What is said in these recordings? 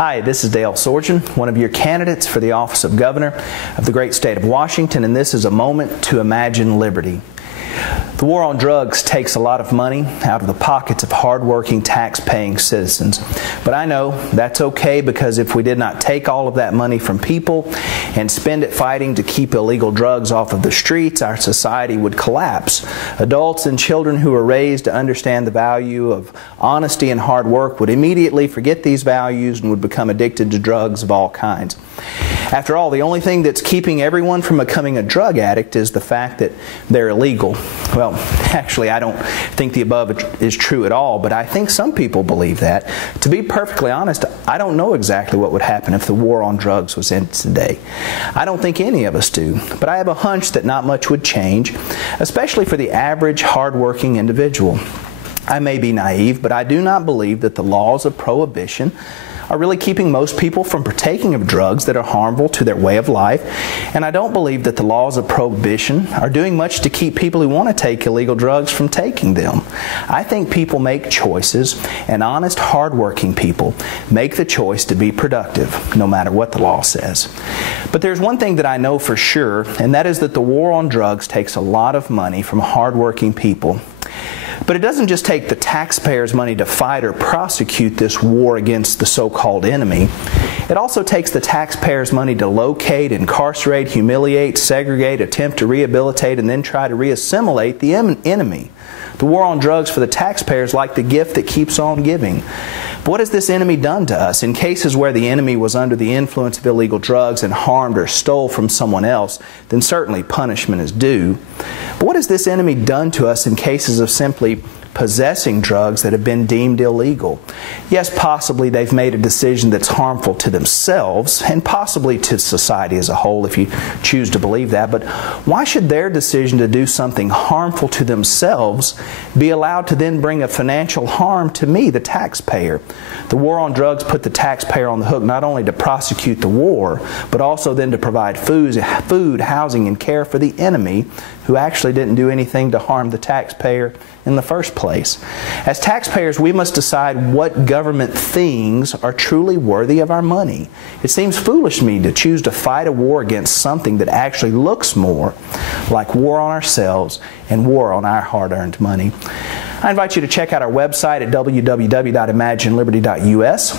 Hi, this is Dale Sorgen, one of your candidates for the office of Governor of the great state of Washington, and this is a moment to imagine liberty. The war on drugs takes a lot of money out of the pockets of hardworking, tax-paying citizens. But I know that's okay, because if we did not take all of that money from people and spend it fighting to keep illegal drugs off of the streets, our society would collapse. Adults and children who are raised to understand the value of honesty and hard work would immediately forget these values and would become addicted to drugs of all kinds. After all, the only thing that's keeping everyone from becoming a drug addict is the fact that they're illegal. Well, actually, I don't think the above is true at all, but I think some people believe that. To be perfectly honest, I don't know exactly what would happen if the war on drugs was ended today. I don't think any of us do, but I have a hunch that not much would change, especially for the average, hard-working individual. I may be naive, but I do not believe that the laws of prohibition are really keeping most people from partaking of drugs that are harmful to their way of life, and I don't believe that the laws of prohibition are doing much to keep people who want to take illegal drugs from taking them. I think people make choices, and honest, hard-working people make the choice to be productive, no matter what the law says. But there's one thing that I know for sure, and that is that the war on drugs takes a lot of money from hard-working people. But it doesn't just take the taxpayers' money to fight or prosecute this war against the so-called enemy. It also takes the taxpayers' money to locate, incarcerate, humiliate, segregate, attempt to rehabilitate, and then try to reassimilate the enemy. The war on drugs for the taxpayers is like the gift that keeps on giving. But what has this enemy done to us? In cases where the enemy was under the influence of illegal drugs and harmed or stole from someone else, then certainly punishment is due. But what has this enemy done to us in cases of simply possessing drugs that have been deemed illegal? Yes, possibly they've made a decision that's harmful to themselves and possibly to society as a whole, if you choose to believe that. But why should their decision to do something harmful to themselves be allowed to then bring a financial harm to me, the taxpayer? The war on drugs put the taxpayer on the hook not only to prosecute the war, but also then to provide food, housing, and care for the enemy, who actually didn't do anything to harm the taxpayer in the first place. As taxpayers, we must decide what government things are truly worthy of our money. It seems foolish to me to choose to fight a war against something that actually looks more like war on ourselves and war on our hard-earned money. I invite you to check out our website at www.imagineliberty.us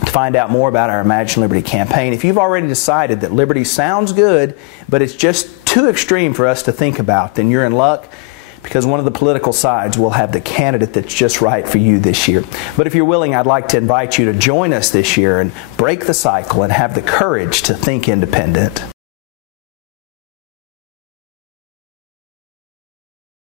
to find out more about our Imagine Liberty campaign. If you've already decided that liberty sounds good, but it's just too extreme for us to think about, then you're in luck, because one of the political sides will have the candidate that's just right for you this year. But if you're willing, I'd like to invite you to join us this year and break the cycle and have the courage to think independent.